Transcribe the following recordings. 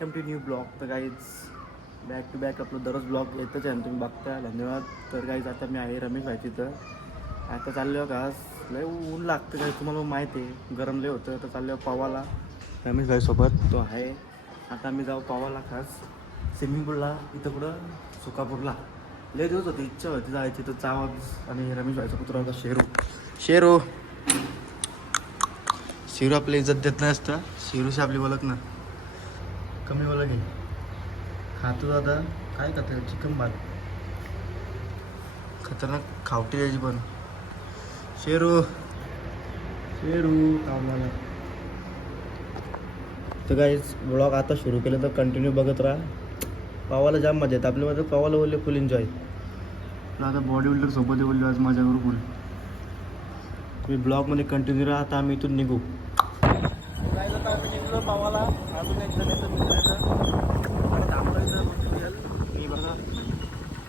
Guys back to back आपलं दररोज blog येतच आहे आणि तुम्ही बघता धन्यवाद. तर गाईज आता मी आहे रमेश भाई तिथं. आता चाललो का लय ऊन लागतं काय तुम्हाला माहिती आहे. गरम लय होतं. तर चाललो पवाला. रमेश भाईसोबत तो आहे. आता आम्ही जाऊ पवाला खास. स्विमिंग पूलला इथं कुठं? सुकापूरला. लय दिवस होती इच्छा होती जायची. तर चावा आणि रमेश भाईचा पुत्र होता शेरू. शेरू. शिरू आपली इज्जत देत नाही असतं. शिरूशी आपली बोलत ना कमी बोला हा खातो दादा काय खातं चिकन बाल खतरनाक खावटी यायची पण. शेरू. शेरू कामाला तर काय ब्लॉग आता सुरू केलं तर कंटिन्यू बघत राहा. पावाला जाम मजा येते. आपल्यामध्ये पावाला बोलले फुल एन्जॉय आता बॉडी बिल्डर सोबत बोललो आज माझ्या बरोबर फुल तुम्ही ब्लॉगमध्ये कंटिन्यू राहा आता आम्ही इथून निघू. पावाला अजून एक जण येतं मित्र येतं आणि थांबलो इथं मी बघा.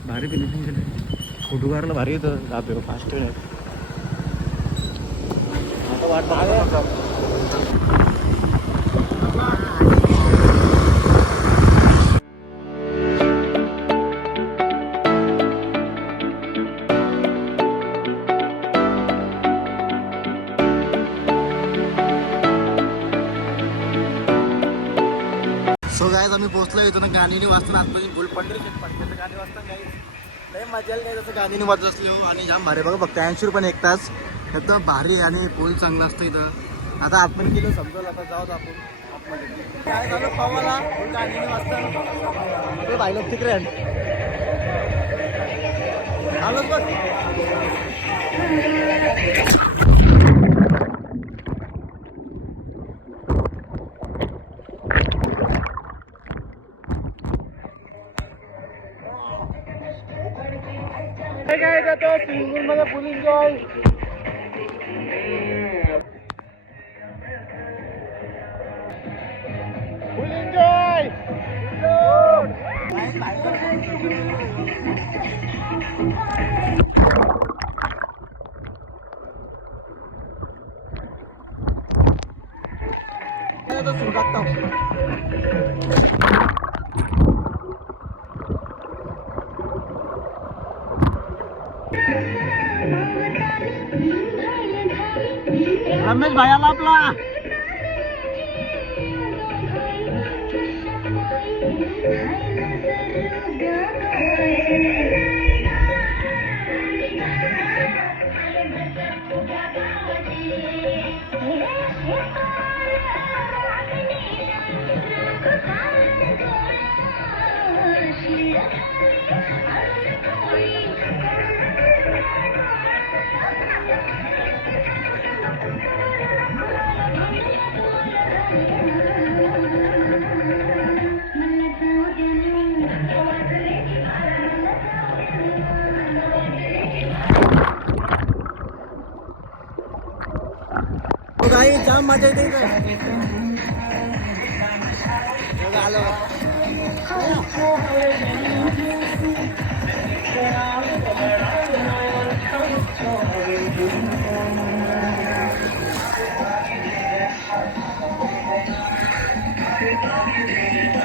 भारी फिनिशिंग केलं फोटो काढला भारी येतं. जातो फास्ट आहे. आता वाट बघा गायज आम्ही पोहोचलो इथं गाणीने वाचताना आतमध्ये गोल पंढरी पंढरीचं गाणी वाचता गाईज लय मजा आली नाही जसं गाणीने वाजत असलो. आणि जाम भारी बघा फक्त ऐंशी रुपये एक तास. एकदम भारी आणि पोल चांगलं असतं इथं. आता आपण गेलो समजलं. आता जाऊ आपण. काय झालं पवाला. गाणीने वाचताना पाहिलं तिकडे. आलो बघ काय काय जातो स्विमिंगमध्ये full enjoy full enjoy Ramesh bhai आला आपला काही जाम मजा येते Thank you.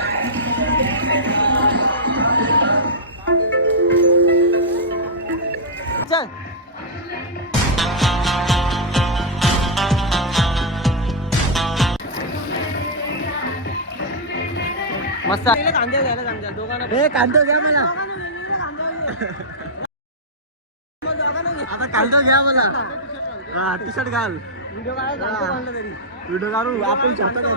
मस्त. कांदे घ्यायला सांगतात दोघांना हे कांदे घ्या मला. आता कांदा घ्या मला. हा टी शर्ट घाल. व्हिडिओ काढा व्हिडिओ काढू आपण कांदे घ्या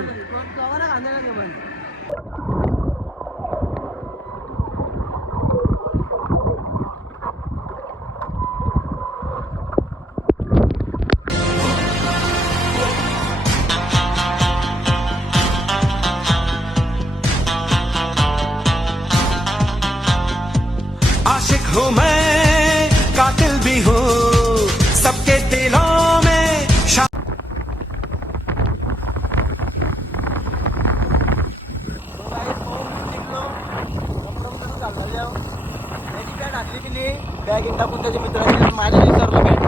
बॅग टाकून त्याच्या मित्राने माझ्या विसरलो बॅग.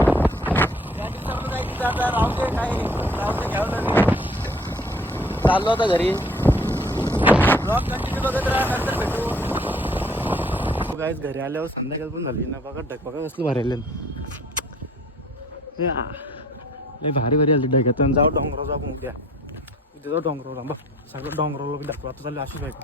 बॅग विसरलो काय तिथं आता राहू दे काय राहू दे घ्यावं चाललो होता घरी. ब्लॉग कंटिन्यू बघत राहा नंतर भेटू. गायच घरी आल्यावर संध्याकाळ पण झाली ना बघा ढग कसलं भारी आले लय भारी भारी आली ढगात जाऊ डोंगराव जाऊ उद्या. उद्या जाऊ डोंगरावला बघ. सगळं डोंगरावला दाखवा आता चालले अशी बाईक